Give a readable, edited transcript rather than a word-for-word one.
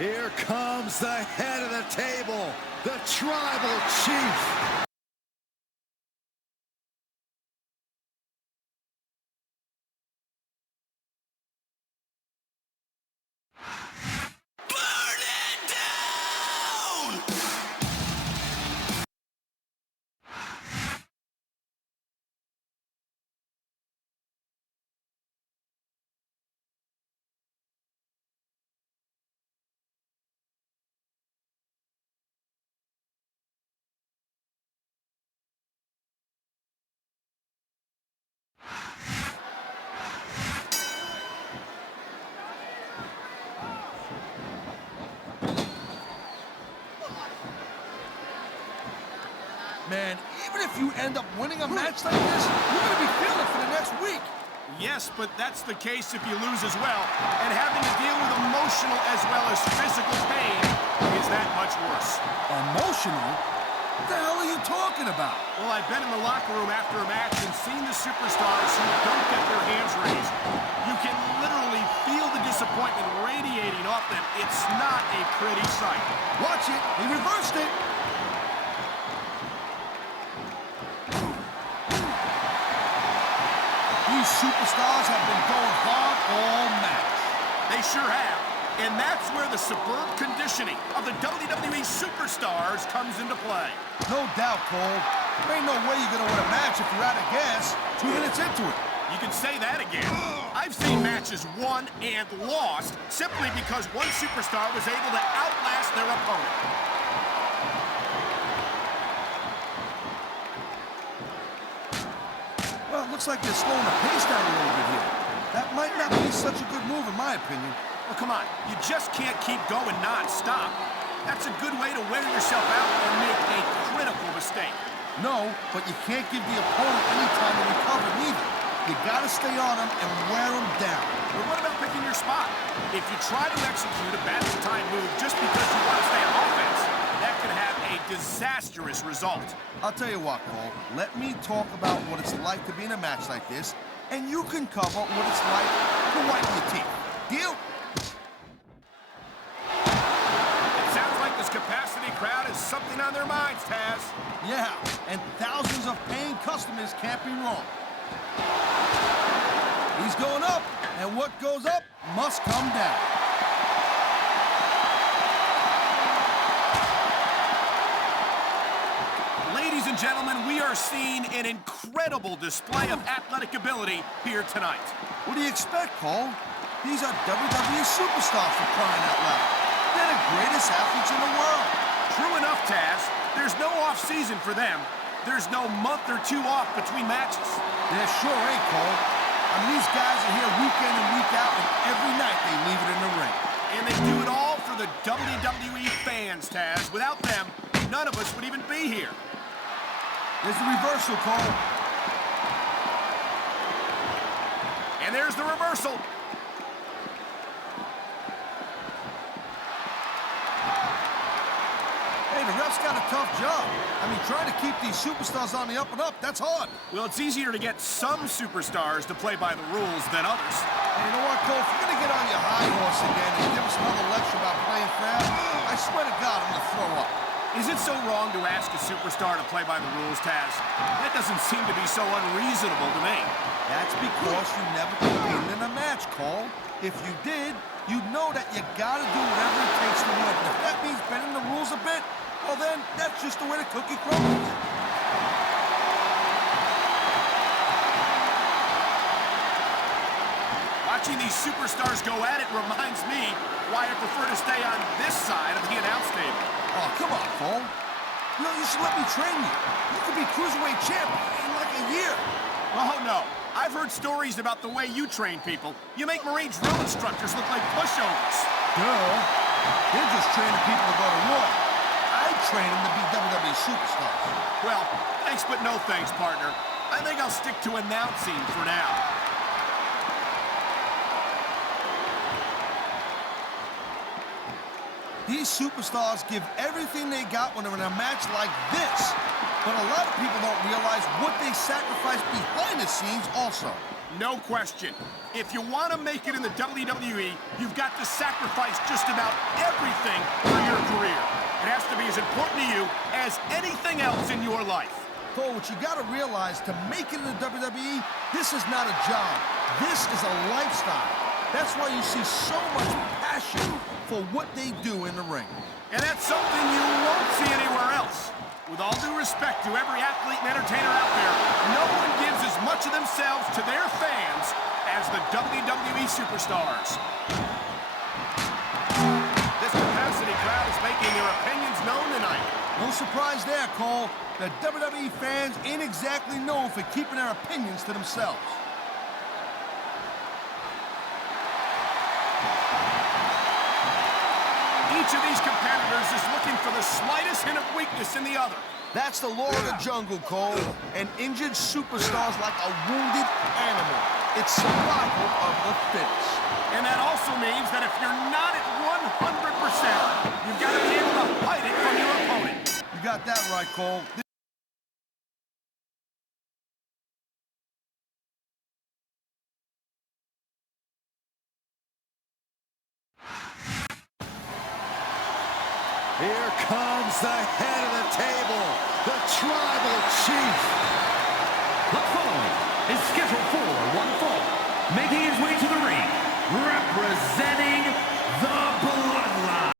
Here comes the head of the table, the Tribal Chief. Man, even if you end up winning a match like this, you're going to be feeling it for the next week. Yes, but that's the case if you lose as well. And having to deal with emotional as well as physical pain is that much worse. Emotional? What the hell are you talking about? Well, I've been in the locker room after a match and seen the superstars who don't get their hands raised. You can literally feel the disappointment radiating off them. It's not a pretty sight. Watch it. He reversed it. These superstars have been going hard all match. They sure have. And that's where the superb conditioning of the WWE superstars comes into play. No doubt, Cole. There ain't no way you're going to win a match if you're out of gas 2 minutes into it. You can say that again. I've seen matches won and lost simply because one superstar was able to outlast their opponent. Well, it looks like they're slowing the pace down a little bit here. That might not be such a good move, in my opinion. Well, come on. You just can't keep going non-stop. That's a good way to wear yourself out and make a critical mistake. No, but you can't give the opponent any time to recover either. You gotta stay on them and wear them down. But what about picking your spot? If you try to execute a bad-time move just because you want to stay on offense, that could have a disastrous result. I'll tell you what, Cole. Let me talk about what it's like to be in a match like this, and you can cover what it's like to whiten your teeth. Deal? It sounds like this capacity crowd has something on their minds, Taz. Yeah, and thousands of paying customers can't be wrong. He's going up, and what goes up must come down. Ladies and gentlemen, we are seeing an incredible display of athletic ability here tonight. What do you expect, Cole? These are WWE superstars for crying out loud. They're the greatest athletes in the world. True enough, Taz. There's no off-season for them. There's no month or two off between matches. There sure ain't, Cole. I mean, these guys are here week in and week out, and every night they leave it in the ring. And they do it all for the WWE fans, Taz. Without them, none of us would even be here. There's the reversal, Cole. And there's the reversal. Hey, the ref's got a tough job. I mean, trying to keep these superstars on the up and up, that's hard. Well, it's easier to get some superstars to play by the rules than others. Hey, you know what, Cole? If you're going to get on your high horse again and give us another lecture about playing fair, I swear to God, I'm going to throw up. Is it so wrong to ask a superstar to play by the rules, Taz? That doesn't seem to be so unreasonable to me. That's because you never competed in a match, Cole. If you did, you'd know that you gotta do whatever it takes to win. And if that means bending the rules a bit, well then, that's just the way the cookie crumbles. Watching these superstars go at it reminds me why I prefer to stay on this side of the announce table. Oh, come on, Cole. You know, you should let me train you. You could be Cruiserweight champ in like a year. Oh, no. I've heard stories about the way you train people. You make Marine drill instructors look like pushovers. Duh. They're just training people to go to war. I train them to be WWE superstars. Well, thanks but no thanks, partner. I think I'll stick to announcing for now. These superstars give everything they got when they're in a match like this. But a lot of people don't realize what they sacrifice behind the scenes also. No question. If you want to make it in the WWE, you've got to sacrifice just about everything for your career. It has to be as important to you as anything else in your life. Cole, what you got to realize, to make it in the WWE, this is not a job. This is a lifestyle. That's why you see so much passion for what they do in the ring. And that's something you won't see anywhere else. With all due respect to every athlete and entertainer out there, no one gives as much of themselves to their fans as the WWE superstars. This capacity crowd is making their opinions known tonight. No surprise there, Cole. The WWE fans ain't exactly known for keeping their opinions to themselves. Each of these competitors is looking for the slightest hint of weakness in the other. That's the law of the jungle, Cole. An injured superstar's like a wounded animal. It's survival of the fittest. And that also means that if you're not at 100%, you've got to be able to hide it from your opponent. You got that right, Cole. Here comes the head of the table, the tribal chief. The following is scheduled for one fall, making his way to the ring, representing the Bloodline.